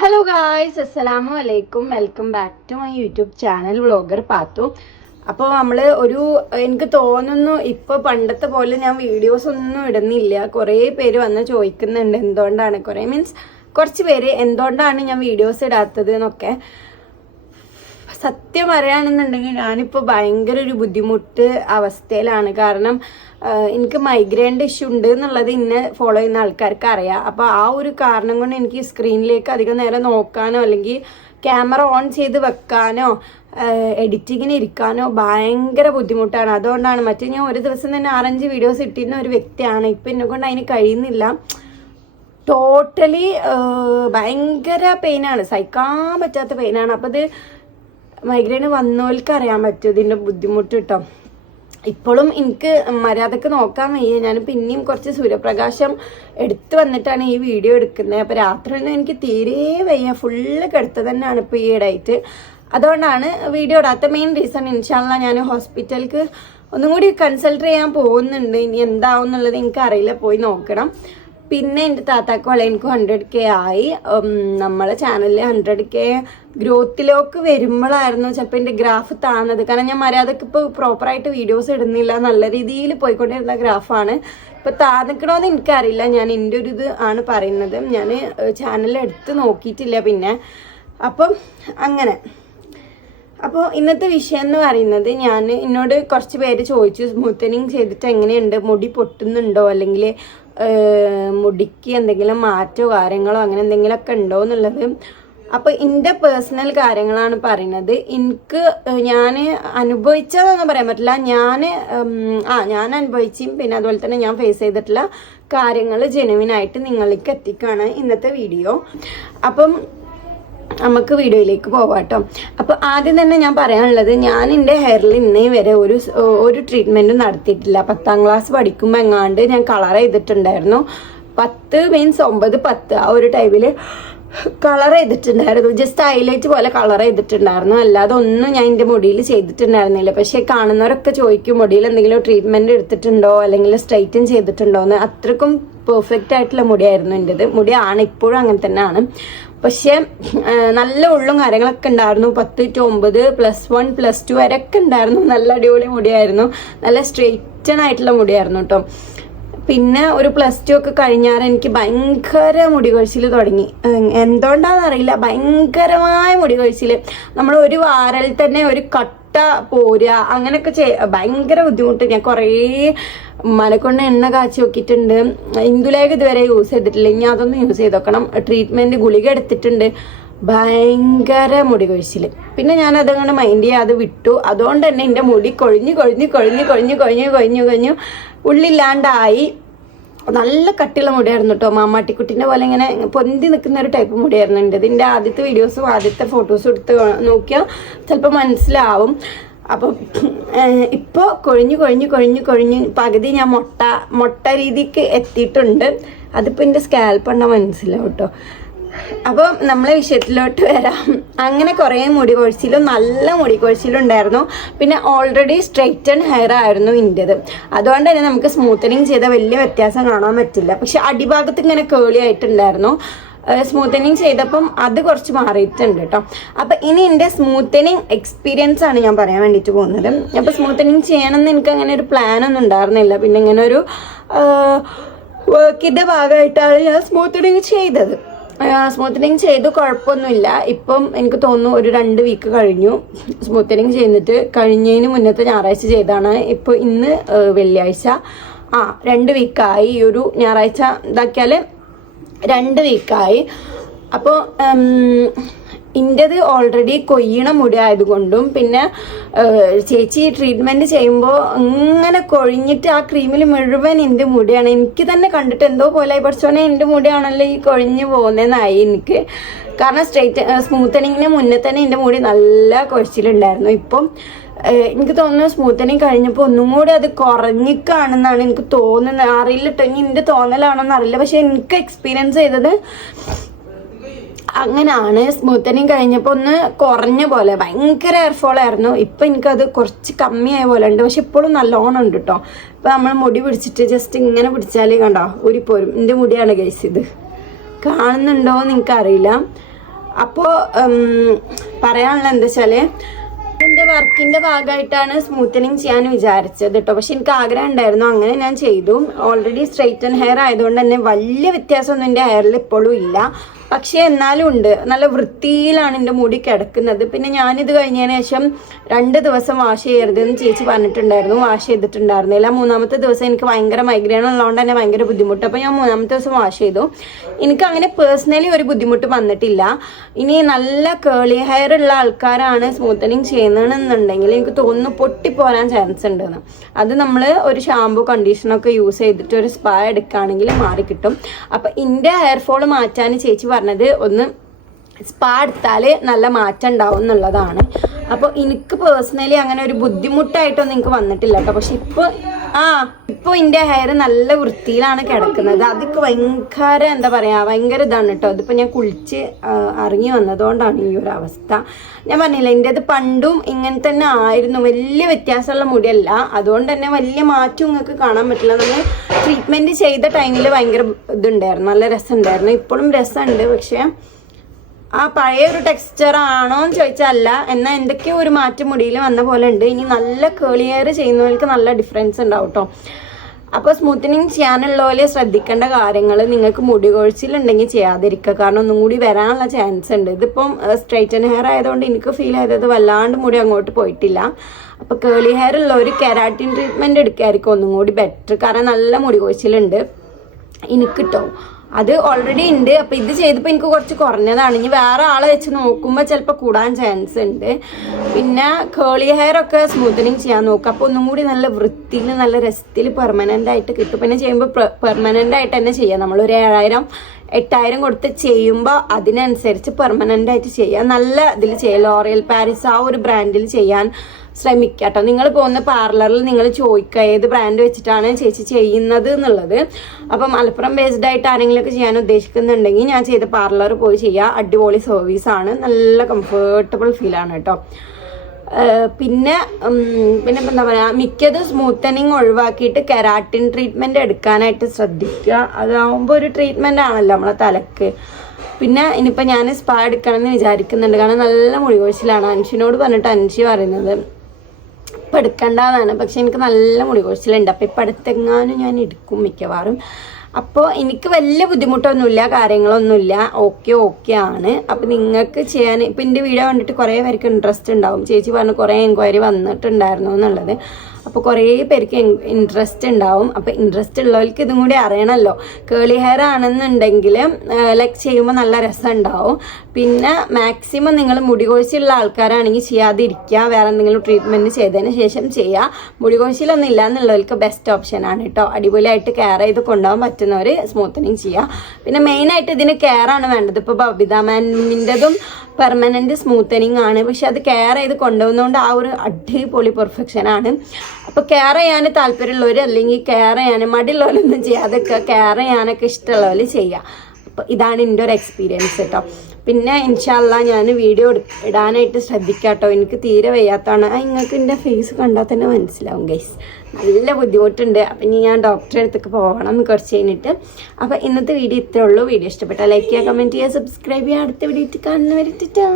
Hello guys, അസ്സലാമു അലൈക്കും. Welcome back to my YouTube channel vlogger Pathu. അപ്പോൾ എനിക്ക് തോന്നുന്നു ഇപ്പോൾ പണ്ടത്തെ പോലെ ഞാൻ വീഡിയോസ് ഒന്നും ഇടുന്നില്ല. കുറേ പേര് വന്ന് ചോദിക്കുന്നുണ്ട് എന്തുകൊണ്ടാണ്, കുറച്ച് പേര് എന്തുകൊണ്ടാണ് ഞാൻ വീഡിയോസ് ഇടാത്തത് എന്നൊക്കെ. സത്യം പറയുകയാണെന്നുണ്ടെങ്കിൽ ഞാനിപ്പോൾ ഭയങ്കര ഒരു ബുദ്ധിമുട്ട് അവസ്ഥയിലാണ്. കാരണം എനിക്ക് മൈഗ്രെയിൻ്റെ ഇഷ്യൂ ഉണ്ട് എന്നുള്ളത് ഇന്നെ ഫോളോ ചെയ്യുന്ന ആൾക്കാർക്ക് അറിയാം. അപ്പോൾ ആ ഒരു കാരണം കൊണ്ട് എനിക്ക് സ്ക്രീനിലേക്ക് അധികം നേരം നോക്കാനോ അല്ലെങ്കിൽ ക്യാമറ ഓൺ ചെയ്ത് വെക്കാനോ എഡിറ്റിങ്ങിന് ഇരിക്കാനോ ഭയങ്കര ബുദ്ധിമുട്ടാണ്. അതുകൊണ്ടാണ് ഞാൻ ഒരു ദിവസം തന്നെ 6-5 വീഡിയോസ് ഇട്ടിരുന്ന ഒരു വ്യക്തിയാണ്. ഇപ്പം എന്നെ കൊണ്ട് അതിന് കഴിയുന്നില്ല. ടോട്ടലി ഭയങ്കര പെയിനാണ്, സഹിക്കാൻ പറ്റാത്ത പെയിനാണ്. അപ്പോൾ ഇത് മൈഗ്രെയിൻ വന്നവർക്ക് അറിയാൻ പറ്റും ഇതിൻ്റെ ബുദ്ധിമുട്ട് കേട്ടോ. ഇപ്പോഴും എനിക്ക് മര്യാദക്ക് നോക്കാൻ വയ്യ. ഞാൻ പിന്നെയും കുറച്ച് സൂര്യപ്രകാശം എടുത്ത് വന്നിട്ടാണ് ഈ വീഡിയോ എടുക്കുന്നത്. അപ്പോൾ രാത്രിയൊന്നും എനിക്ക് തീരെ വയ്യ, ഫുള്ള് കെടുത്ത് തന്നെയാണ് ഇപ്പോൾ ഈ ഇടയായിട്ട്. അതുകൊണ്ടാണ് വീഡിയോ ഇടാത്ത മെയിൻ റീസൺ. ഇൻഷാല്ലാ ഞാൻ ഹോസ്പിറ്റലിലേക്ക് ഒന്നും കൂടി കൺസൾട്ട് ചെയ്യാൻ പോകുന്നുണ്ട്. ഇനി എന്താവും എന്നുള്ളത് എനിക്കറിയില്ല, പോയി നോക്കണം. പിന്നെ എൻ്റെ താത്താക്ക് എനിക്ക് 100K ആയി. നമ്മളെ ചാനലിൽ 100K ഗ്രോത്തിലേക്ക് വരുമ്പോഴായിരുന്നു ചിലപ്പോൾ എൻ്റെ ഗ്രാഫ് താന്നത്. കാരണം ഞാൻ മര്യാദക്ക് ഇപ്പോൾ പ്രോപ്പറായിട്ട് വീഡിയോസ് ഇടുന്നില്ല, നല്ല രീതിയിൽ പോയിക്കൊണ്ടിരുന്ന ഗ്രാഫാണ്. ഇപ്പോൾ താന്നിക്കണമെന്ന് എനിക്കറിയില്ല. ഞാൻ എൻ്റെ ഒരു ഇത് ആണ് പറയുന്നത്. ഞാൻ ചാനലിൽ എടുത്ത് നോക്കിയിട്ടില്ല പിന്നെ. അപ്പം അങ്ങനെ. അപ്പോൾ ഇന്നത്തെ വിഷയം എന്ന് പറയുന്നത്, എന്നോട് കുറച്ച് പേര് ചോദിച്ചു സ്മൂത്തനിങ് ചെയ്തിട്ട് എങ്ങനെയുണ്ട്, മുടി പൊട്ടുന്നുണ്ടോ അല്ലെങ്കിൽ മുടിക്ക് എന്തെങ്കിലും മാറ്റോ കാര്യങ്ങളോ അങ്ങനെ എന്തെങ്കിലുമൊക്കെ ഉണ്ടോ എന്നുള്ളത്. അപ്പോൾ എൻ്റെ പേഴ്സണൽ കാര്യങ്ങളാണ് പറയുന്നത്. ഞാൻ അനുഭവിച്ചതെന്ന് പറയാൻ പറ്റില്ല. ഞാൻ അനുഭവിച്ചും പിന്നെ അതുപോലെ തന്നെ ഞാൻ ഫേസ് ചെയ്തിട്ടുള്ള കാര്യങ്ങൾ ജെനുവിനായിട്ട് നിങ്ങളിലേക്ക് എത്തിക്കുകയാണ് ഇന്നത്തെ വീഡിയോ. അപ്പം നമുക്ക് വീഡിയോയിലേക്ക് പോവാം കേട്ടോ. അപ്പോൾ ആദ്യം തന്നെ ഞാൻ പറയാനുള്ളത്, ഞാൻ എൻ്റെ ഹെയറിൽ ഇന്നേ വരെ ഒരു ട്രീറ്റ്മെൻറ്റും നടത്തിയിട്ടില്ല. 10ാം ക്ലാസ് പഠിക്കുമ്പോൾ എങ്ങാണ്ട് ഞാൻ കളർ ചെയ്തിട്ടുണ്ടായിരുന്നു. 9-10 ആ ഒരു ടൈമിൽ കളർ ചെയ്തിട്ടുണ്ടായിരുന്നു. ജസ്റ്റ് ഹൈലൈറ്റ് പോലെ കളർ ചെയ്തിട്ടുണ്ടായിരുന്നു. അല്ലാതെ ഒന്നും ഞാൻ എൻ്റെ മുടിയിൽ ചെയ്തിട്ടുണ്ടായിരുന്നില്ല. പക്ഷേ കാണുന്നവരൊക്കെ ചോദിക്കും മുടിയിൽ എന്തെങ്കിലും ട്രീറ്റ്മെൻറ്റ് എടുത്തിട്ടുണ്ടോ അല്ലെങ്കിൽ സ്ട്രൈറ്റൻ ചെയ്തിട്ടുണ്ടോ എന്ന്. അത്രക്കും പെർഫെക്റ്റ് ആയിട്ടുള്ള മുടിയായിരുന്നു എൻ്റെത്. മുടിയാണ് ഇപ്പോഴും അങ്ങനെ തന്നെയാണ്. പക്ഷെ നല്ല ഉള്ളും കാര്യങ്ങളൊക്കെ ഉണ്ടായിരുന്നു. 10 to 9 +1 +2 വരെയൊക്കെ ഉണ്ടായിരുന്നു. നല്ല അടിപൊളി മുടിയായിരുന്നു, നല്ല സ്ട്രെയിറ്റൻ ആയിട്ടുള്ള മുടിയായിരുന്നു കേട്ടോ. പിന്നെ ഒരു +2 ഒക്കെ കഴിഞ്ഞാൽ എനിക്ക് ഭയങ്കര മുടി കൊഴിച്ചിൽ തുടങ്ങി. എന്തുകൊണ്ടാണെന്നറിയില്ല, ഭയങ്കരമായ മുടി കൊഴിച്ചിൽ. നമ്മൾ ഒരു വാരൽ തന്നെ ഒരു കട്ട പോരുക അങ്ങനെയൊക്കെ ഭയങ്കര ബുദ്ധിമുട്ട്. ഞാൻ കുറേ മലക്കൊണ്ട് എണ്ണ കാച്ചി നോക്കിയിട്ടുണ്ട്. ഇന്ദുലേഖ ഇതുവരെ യൂസ് ചെയ്തിട്ടില്ല, ഇനി അതൊന്നും യൂസ് ചെയ്ത് നോക്കണം. ട്രീറ്റ്മെൻറ്റ് ഗുളിക എടുത്തിട്ടുണ്ട്. ഭയങ്കര മുടി കൊഴിച്ചിൽ. പിന്നെ ഞാൻ അതങ്ങനെ മൈൻഡ് ചെയ്യാതെ വിട്ടു. അതുകൊണ്ട് തന്നെ എൻ്റെ മുടി കൊഴിഞ്ഞു ഉള്ളില്ലാണ്ടായി. നല്ല കട്ടിയുള്ള മുടിയായിരുന്നു കേട്ടോ. മാമാട്ടിക്കുട്ടിൻ്റെ പോലെ ഇങ്ങനെ പൊന്തി നിൽക്കുന്ന ഒരു ടൈപ്പ് മുടിയായിരുന്നു എൻ്റെ. ഇതിൻ്റെ ആദ്യത്തെ വീഡിയോസും ആദ്യത്തെ ഫോട്ടോസും എടുത്ത് നോക്കിയാൽ ചിലപ്പോൾ മനസ്സിലാവും. അപ്പം ഇപ്പോൾ കൊഴിഞ്ഞ് പകുതി ഞാൻ മൊട്ട രീതിക്ക് എത്തിയിട്ടുണ്ട്. അതിപ്പോൾ എൻ്റെ സ്കാൽപ്പ് കണ്ടാൽ മനസ്സിലാവും കേട്ടോ. അപ്പം നമ്മളെ വിഷയത്തിലോട്ട് വരാം. അങ്ങനെ കുറേ മുടി കൊഴിച്ചിലും നല്ല മുടി കൊഴിച്ചിലും ഉണ്ടായിരുന്നു. പിന്നെ ഓൾറെഡി സ്ട്രെയിറ്റൻ ഹെയർ ആയിരുന്നു എൻ്റെത്. അതുകൊണ്ട് തന്നെ നമുക്ക് സ്മൂത്തനിങ് ചെയ്ത വലിയ വ്യത്യാസം കാണാൻ പറ്റില്ല. പക്ഷെ അടിഭാഗത്ത് ഇങ്ങനെ കേളി ആയിട്ടുണ്ടായിരുന്നു. സ്മൂത്തനിങ് ചെയ്തപ്പം അത് കുറച്ച് മാറിയിട്ടുണ്ട് കേട്ടോ. അപ്പം ഇനി എൻ്റെ സ്മൂത്തനിങ് എക്സ്പീരിയൻസ് ആണ് ഞാൻ പറയാൻ വേണ്ടിയിട്ട് പോകുന്നത്. അപ്പോൾ സ്മൂത്തനിങ് ചെയ്യണമെന്ന് എനിക്ക് അങ്ങനെ ഒരു പ്ലാനൊന്നും ഉണ്ടായിരുന്നില്ല. പിന്നെ ഇങ്ങനെ ഒരു വർക്കിൻ്റെ ഭാഗമായിട്ടാണ് ഞാൻ സ്മൂത്തനിങ് ചെയ്തത്. സ്മൂത്തനിങ് ചെയ്തു, കുഴപ്പമൊന്നുമില്ല. ഇപ്പം എനിക്ക് തോന്നുന്നു ഒരു 2 വീക്ക് കഴിഞ്ഞു സ്മൂത്തനിങ് ചെയ്തിട്ട്. കഴിഞ്ഞതിന് മുന്നത്തെ ഞായറാഴ്ച ചെയ്താണ്. ഇപ്പോൾ ഇന്ന് വെള്ളിയാഴ്ച. 2 വീക്കായി. ഈ ഒരു ഞായറാഴ്ച ഇതാക്കിയാൽ 2 വീക്കായി. അപ്പോൾ എൻ്റെത് ഓൾറെഡി കൊയ്യണ മുടി ആയതുകൊണ്ടും പിന്നെ ചേച്ചി ട്രീറ്റ്മെൻറ്റ് ചെയ്യുമ്പോൾ ഇങ്ങനെ കൊഴിഞ്ഞിട്ട് ആ ക്രീമിൽ മുഴുവൻ എൻ്റെ മുടിയാണ്. എനിക്ക് തന്നെ കണ്ടിട്ട് എന്തോ പോലെ പഠിച്ചോനെ എൻ്റെ മുടിയാണല്ലോ ഈ കൊഴിഞ്ഞ് പോകുന്നതെന്നായി എനിക്ക്. കാരണം സ്മൂത്തനിങ്ങിന് മുന്നേ തന്നെ എൻ്റെ മുടി നല്ല കൊഴിച്ചിലുണ്ടായിരുന്നു. ഇപ്പം എനിക്ക് തോന്നുന്നു സ്മൂത്തനിങ് കഴിഞ്ഞപ്പോൾ ഒന്നും കൂടി അത് കുറഞ്ഞിക്കാണെന്നാണ് എനിക്ക് തോന്നുന്നത്. അറിയില്ല കേട്ടോ, ഇനി എൻ്റെ തോന്നലാണോന്ന് അറിയില്ല. പക്ഷെ എനിക്ക് എക്സ്പീരിയൻസ് ചെയ്തത് അങ്ങനെയാണ്. സ്മൂത്തനിങ് കഴിഞ്ഞപ്പോൾ ഒന്ന് കുറഞ്ഞ പോലെ, ഭയങ്കര ഹെയർഫോൾ ആയിരുന്നു. ഇപ്പം എനിക്കത് കുറച്ച് കമ്മിയായ പോലെ ഉണ്ട്. പക്ഷെ ഇപ്പോഴും നല്ലോണം ഉണ്ട് കേട്ടോ. ഇപ്പം നമ്മൾ മുടി പിടിച്ചിട്ട് ജസ്റ്റ് ഇങ്ങനെ പിടിച്ചാൽ കണ്ടോ ഊരിപ്പോരും. എൻ്റെ മുടിയാണ് ഗൈസ് ഇത്. കാണുന്നുണ്ടോ എന്ന് എനിക്കറിയില്ല. അപ്പോൾ പറയാനുള്ള എന്താ വെച്ചാല് എൻ്റെ വർക്കിന്റെ ഭാഗമായിട്ടാണ് സ്മൂത്തനിങ് ചെയ്യാൻ വിചാരിച്ചത് കേട്ടോ. പക്ഷെ എനിക്ക് ആഗ്രഹം ഉണ്ടായിരുന്നു, അങ്ങനെ ഞാൻ ചെയ്തു. ഓൾറെഡി സ്ട്രെയിറ്റൻ ഹെയർ ആയതുകൊണ്ട് തന്നെ വലിയ വ്യത്യാസമൊന്നും എൻ്റെ ഹെയറിൽ ഇപ്പോഴും ഇല്ല. പക്ഷെ എന്നാലും ഉണ്ട്, നല്ല വൃത്തിയിലാണ് എൻ്റെ മുടി കിടക്കുന്നത്. പിന്നെ ഞാനിത് കഴിഞ്ഞതിന് ശേഷം 2 ദിവസം വാഷ് ചെയ്യരുതെന്ന് ചേച്ചി പറഞ്ഞിട്ടുണ്ടായിരുന്നു. വാഷ് ചെയ്തിട്ടുണ്ടായിരുന്നില്ല. 3-ാമത്തെ ദിവസം എനിക്ക് ഭയങ്കര മൈഗ്രെയിൻ ഉള്ളതുകൊണ്ട് തന്നെ ഭയങ്കര ബുദ്ധിമുട്ട്. അപ്പോൾ ഞാൻ 3-ാമത്തെ ദിവസം വാഷ് ചെയ്തു. എനിക്ക് അങ്ങനെ പേഴ്സണലി ഒരു ബുദ്ധിമുട്ട് വന്നിട്ടില്ല. ഇനി നല്ല കേളി ഹെയർ ഉള്ള ആൾക്കാരാണ് സ്മൂത്തനിങ് ചെയ്യുന്നതെന്നുണ്ടെങ്കിൽ എനിക്ക് തോന്നുന്നു പൊട്ടിപ്പോരാൻ ചാൻസ് ഉണ്ടെന്ന്. അത് നമ്മൾ ഒരു ഷാമ്പു കണ്ടീഷണറൊക്കെ യൂസ് ചെയ്തിട്ട് ഒരു സ്പാ എടുക്കുകയാണെങ്കിൽ മാറിക്കിട്ടും. അപ്പം എൻ്റെ ഹെയർ ഫോള് മാറ്റാൻ ചേച്ചി പറഞ്ഞത് ഒന്ന് സ്പാ എടുത്താൽ നല്ല മാറ്റം ഉണ്ടാവും എന്നുള്ളതാണ്. അപ്പോൾ എനിക്ക് പേഴ്സണലി അങ്ങനെ ഒരു ബുദ്ധിമുട്ടായിട്ടൊന്നും എനിക്ക് വന്നിട്ടില്ല കേട്ടോ. പക്ഷെ ഇപ്പോൾ എൻ്റെ ഹെയർ നല്ല വൃത്തിയിലാണ് കിടക്കുന്നത്. അതൊക്കെ ഭയങ്കര എന്താ പറയുക, ഭയങ്കര ഇതാണ് കേട്ടോ. അതിപ്പോൾ ഞാൻ കുളിച്ച് ഇറങ്ങി വന്നതുകൊണ്ടാണ് ഈ ഒരു അവസ്ഥ. ഞാൻ പറഞ്ഞില്ല, എൻ്റെത് പണ്ടും ഇങ്ങനെ തന്നെ ആയിരുന്നു. വലിയ വ്യത്യാസമുള്ള മുടിയല്ല, അതുകൊണ്ട് തന്നെ വലിയ മാറ്റം നിങ്ങൾക്ക് കാണാൻ പറ്റില്ല. നമ്മൾ ട്രീറ്റ്മെൻറ്റ് ചെയ്ത ടൈമിൽ ഭയങ്കര ഇതുണ്ടായിരുന്നു, നല്ല രസമുണ്ടായിരുന്നു. ഇപ്പോഴും രസമുണ്ട്. പക്ഷേ ആ പഴയ ഒരു ടെക്സ്ചർ ആണോ എന്ന് ചോദിച്ചാൽ അല്ല. എന്നാൽ എന്തൊക്കെയോ ഒരു മാറ്റം മുടിയിൽ വന്ന പോലെ ഉണ്ട്. ഇനി നല്ല കേളി ഹെയർ ചെയ്യുന്നവർക്ക് നല്ല ഡിഫറൻസ് ഉണ്ടാവും കേട്ടോ. അപ്പോൾ സ്മൂത്തനിങ് ചെയ്യാനുള്ള പോലെ ശ്രദ്ധിക്കേണ്ട കാര്യങ്ങൾ, നിങ്ങൾക്ക് മുടി കൊഴിച്ചിലുണ്ടെങ്കിൽ ചെയ്യാതിരിക്കുക. കാരണം ഒന്നും കൂടി വരാനുള്ള ചാൻസ് ഉണ്ട്. ഇതിപ്പം സ്ട്രൈറ്റൻ ഹെയർ ആയതുകൊണ്ട് എനിക്ക് ഫീൽ ചെയ്തത് വല്ലാണ്ട് മുടി അങ്ങോട്ട് പോയിട്ടില്ല. അപ്പോൾ കേളി ഹെയർ ഉള്ള ഒരു കെരാറ്റിൻ ട്രീറ്റ്മെൻറ്റ് എടുക്കായിരിക്കും ഒന്നും കൂടി ബെറ്റർ. കാരണം നല്ല മുടി കൊഴിച്ചിലുണ്ട് എനിക്ക് കേട്ടോ. അത് ഓൾറെഡി ഉണ്ട്. അപ്പോൾ ഇത് ചെയ്തപ്പോൾ എനിക്ക് കുറച്ച് കുറഞ്ഞതാണ്. ഇനി വേറെ ആളെ വെച്ച് നോക്കുമ്പോൾ ചിലപ്പോൾ കൂടാൻ ചാൻസ് ഉണ്ട്. പിന്നെ കേളി ഹെയർ ഒക്കെ സ്മൂത്തനിങ് ചെയ്യാൻ നോക്കുക. അപ്പോൾ ഒന്നും കൂടി നല്ല വൃത്തിയിൽ നല്ല രസത്തിൽ പെർമനൻ്റ് ആയിട്ട് കിട്ടും. പിന്നെ ചെയ്യുമ്പോൾ പെർമനൻ്റ് ആയിട്ട് തന്നെ ചെയ്യാം. നമ്മളൊരു 7,000-8,000 കൊടുത്ത് ചെയ്യുമ്പോൾ അതിനനുസരിച്ച് പെർമനൻ്റ് ആയിട്ട് ചെയ്യാം. നല്ല ഇതിൽ ചെയ്യാം. ലോറിയൽ പാരിസ് ആ ഒരു ബ്രാൻഡിൽ ചെയ്യാൻ ശ്രമിക്കുക കേട്ടോ. നിങ്ങൾ പോകുന്ന പാർലറിൽ നിങ്ങൾ ചോദിക്കുക ഏത് ബ്രാൻഡ് വെച്ചിട്ടാണ് ചേച്ചി ചെയ്യുന്നത് എന്നുള്ളത്. അപ്പം മലപ്പുറം ബേസ്ഡ് ആയിട്ട് ആരെങ്കിലുമൊക്കെ ചെയ്യാൻ ഉദ്ദേശിക്കുന്നുണ്ടെങ്കിൽ ഞാൻ ചെയ്ത പാർലർ പോയി ചെയ്യുക. അടിപൊളി സർവീസാണ്, നല്ല കംഫർട്ടബിൾ ഫീലാണ് കേട്ടോ. പിന്നെ ഇപ്പം എന്താ പറയുക, മിക്കത് സ്മൂത്തനിങ് ഒഴിവാക്കിയിട്ട് കെരാറ്റിൻ ട്രീറ്റ്മെൻറ്റ് എടുക്കാനായിട്ട് ശ്രദ്ധിക്കുക. അതാവുമ്പോൾ ഒരു ട്രീറ്റ്മെൻ്റ് ആണല്ലോ നമ്മളെ തലക്ക്. പിന്നെ ഇനിയിപ്പോൾ ഞാൻ സ്പാ എടുക്കണമെന്ന് വിചാരിക്കുന്നുണ്ട്. കാരണം നല്ല മുടി കൊഴിച്ചിലാണ്. അൻഷിനോട് പറഞ്ഞിട്ട് അൻഷി പറയുന്നത് ഇപ്പം എടുക്കേണ്ടതാണ്. പക്ഷെ എനിക്ക് നല്ല മുടി കൊഴിച്ചിലുണ്ട്. അപ്പോൾ ഇപ്പം അടുത്തെങ്ങാനും ഞാൻ എടുക്കും മിക്കവാറും. അപ്പോൾ എനിക്ക് വലിയ ബുദ്ധിമുട്ടൊന്നുമില്ല, കാര്യങ്ങളൊന്നുമില്ല, ഓക്കെ ആണ്. അപ്പോൾ നിങ്ങൾക്ക് ചെയ്യാൻ ഇപ്പം എൻ്റെ വീഡിയോ കണ്ടിട്ട് കുറേ പേർക്ക് ഇൻട്രസ്റ്റ് ഉണ്ടാവും. ചേച്ചി പറഞ്ഞു കുറേ എൻക്വയറി വന്നിട്ടുണ്ടായിരുന്നു എന്നുള്ളത്. അപ്പോൾ കുറേ പേർക്ക് ഇൻട്രസ്റ്റ് ഉണ്ടാവും. അപ്പോൾ ഇൻട്രസ്റ്റ് ഉള്ളവർക്ക് ഇതും കൂടി അറിയണമല്ലോ. കേളി ഹെയർ ആണെന്നുണ്ടെങ്കിൽ ലൈക്ക് ചെയ്യുമ്പോൾ നല്ല രസം ഉണ്ടാവും. പിന്നെ മാക്സിമം നിങ്ങൾ മുടി കൊഴിച്ചിലുള്ള ആൾക്കാരാണെങ്കിൽ ചെയ്യാതിരിക്കുക. വേറെ എന്തെങ്കിലും ട്രീറ്റ്മെൻറ്റ് ചെയ്തതിന് ശേഷം ചെയ്യുക. മുടി കൊഴിച്ചിലൊന്നും ഇല്ല എന്നുള്ളവർക്ക് ബെസ്റ്റ് ഓപ്ഷനാണ് കേട്ടോ. അടിപൊളിയായിട്ട് കെയർ ചെയ്ത് കൊണ്ടുപോകാൻ പറ്റുന്നവർ സ്മൂത്തനിങ് ചെയ്യുക. പിന്നെ മെയിനായിട്ട് ഇതിന് കെയറാണ് വേണ്ടത്. ഇപ്പോൾ ബബിത മാനിൻ്റെതും പെർമനൻറ്റ് സ്മൂത്തനിങ് ആണ്. പക്ഷെ അത് കെയർ ചെയ്ത് കൊണ്ടുപോകുന്നതുകൊണ്ട് ആ ഒരു അടിപൊളി പെർഫെക്ഷനാണ്. അപ്പോൾ കെയർ ചെയ്യാൻ താല്പര്യമുള്ളവർ അല്ലെങ്കിൽ കെയർ ചെയ്യാൻ മടിയുള്ളവരൊന്നും ചെയ്യാതൊക്കെ കെയർ ചെയ്യാനൊക്കെ ഇഷ്ടമുള്ളവർ ചെയ്യുക. അപ്പോൾ ഇതാണ് എൻ്റെ ഒരു എക്സ്പീരിയൻസ് കേട്ടോ. പിന്നെ ഇൻഷാല്ലാ ഞാൻ വീഡിയോ ഇടാനായിട്ട് ശ്രദ്ധിക്കാം കേട്ടോ. എനിക്ക് തീരെ വയ്യാത്തതാണ്. നിങ്ങൾക്ക് എൻ്റെ ഫേസ് കണ്ടാൽ തന്നെ മനസ്സിലാവും ഗൈസ്, നല്ല ബുദ്ധിമുട്ടുണ്ട്. അപ്പം ഇനി ഞാൻ ഡോക്ടറെ അടുത്തൊക്കെ പോകണം കുറച്ച് കഴിഞ്ഞിട്ട്. അപ്പോൾ ഇന്നത്തെ വീഡിയോ ഇത്രേ ഉള്ളൂ. വീഡിയോ ഇഷ്ടപ്പെട്ടാൽ ലൈക്ക് ചെയ്യുക, കമൻറ്റ് ചെയ്യുക, സബ്സ്ക്രൈബ് ചെയ്യുക. അടുത്ത വീഡിയോ കാണുന്നവരിട്ടാ.